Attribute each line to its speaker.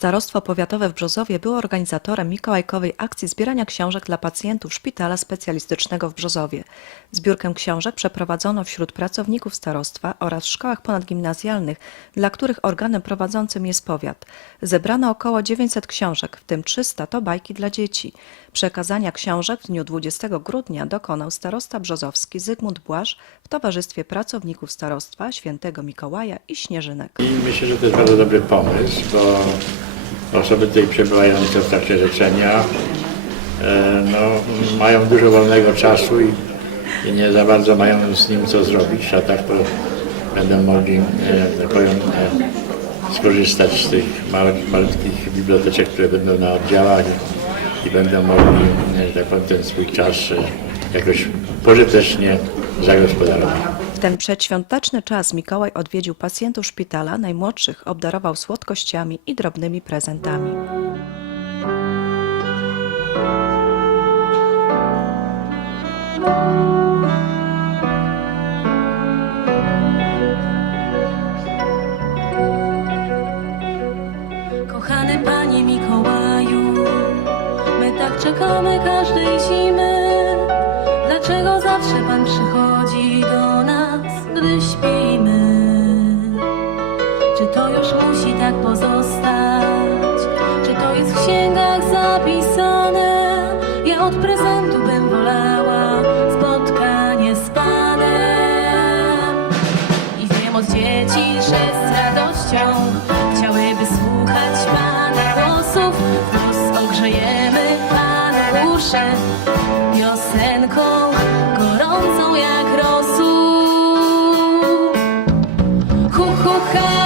Speaker 1: Starostwo Powiatowe w Brzozowie było organizatorem mikołajkowej akcji zbierania książek dla pacjentów Szpitala Specjalistycznego w Brzozowie. Zbiórkę książek przeprowadzono wśród pracowników starostwa oraz w szkołach ponadgimnazjalnych, dla których organem prowadzącym jest powiat. Zebrano około 900 książek, w tym 300 to bajki dla dzieci. Przekazania książek w dniu 20 grudnia dokonał starosta brzozowski Zygmunt Błaż w towarzystwie pracowników starostwa Świętego Mikołaja i Śnieżynek.
Speaker 2: I myślę, że to jest bardzo dobry pomysł, bo osoby tutaj przebywające w trakcie leczenia e, no, mają dużo wolnego czasu i, i nie za bardzo mają z nim co zrobić, a tak to będą mogli e, tak powiem, e, skorzystać z tych małych, malutkich biblioteczek, które będą na oddziałach i, i będą mogli e, tak powiem, ten swój czas e, jakoś pożytecznie zagospodarować.
Speaker 1: Ten przedświąteczny czas Mikołaj odwiedził pacjentów szpitala, najmłodszych obdarował słodkościami i drobnymi prezentami.
Speaker 3: Kochany Panie Mikołaju, my tak czekamy każdej zimy. Dlaczego zawsze Pan przychodzi do nas, od prezentu bym wolała spotkanie z Panem. I wiem od dzieci, że z radością chciałyby słuchać Pana głosów. Głos ogrzejemy pana uszy piosenką gorącą jak rosół. Hu, hu.